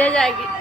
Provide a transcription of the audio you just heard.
से जाएगी।